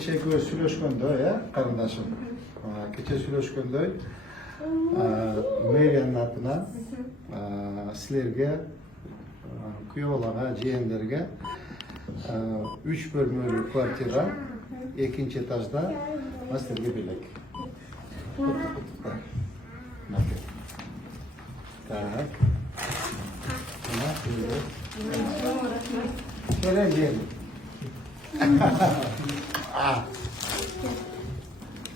kecheki сүйлөшкөндө, карындашым. Кече сүйлөшкөндөй, мэриянын атынан силерге, күйөөларга, жээнлерге 3 бөлмөлүү квартира, 2-нчи этажда силерге белек. Так. Gelen diyelim.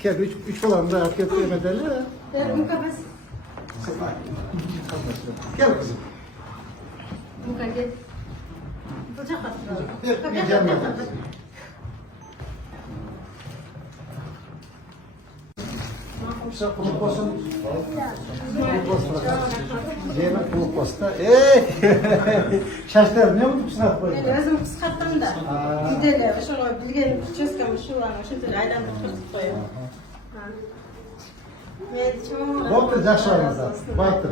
Gel, üç falan da hareket yemedeli. Gel kızım. Gel, Kuluk olsun. Yemek kuluk olsun. Şaşlar ne oldu kısına koydun? Ben özüm kıskattım da. Gidelim. Şunu bilgen çözkem şularını şimdi aylandı kırtık koyuyorum. Baktır yaşlarınızda. Baktır.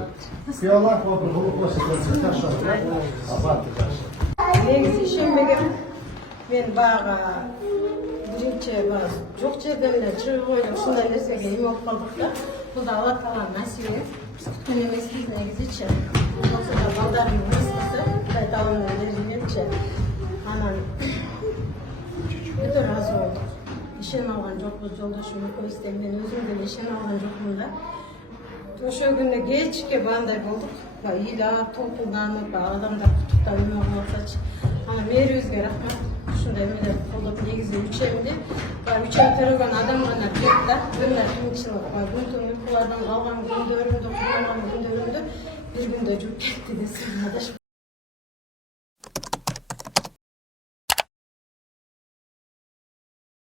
Kıyalak baktır kuluk olsun. Yaşlarınızda. Baktır yaşlar. Neyse şimdi ben bağa birinci çok çevremle çığ koydum. Şundan nesmege iyi olup kaldık da. Bu da Allah talan nasip et. Kutun emesiz negiz için. Yoksa da baldarın hırslısı ve dalının derin için. Anan bütün razı olduk. İşen algan çok yoldaşımı koystem. Ben özümden işen algan çokumda. Şu günde geçke banday bulduk. İla toplumdanıp adamlar kutukta uyumak olsaç. Ama meri özge rahmat. Şunda emele kolda negizi üçemdi. Üçem tarafından adam bana tekrar günler kıyımçılık. Güntün uykulardan kalgan gündörümdü, kullangan gündörümdü. Bir günde çok gitti desin.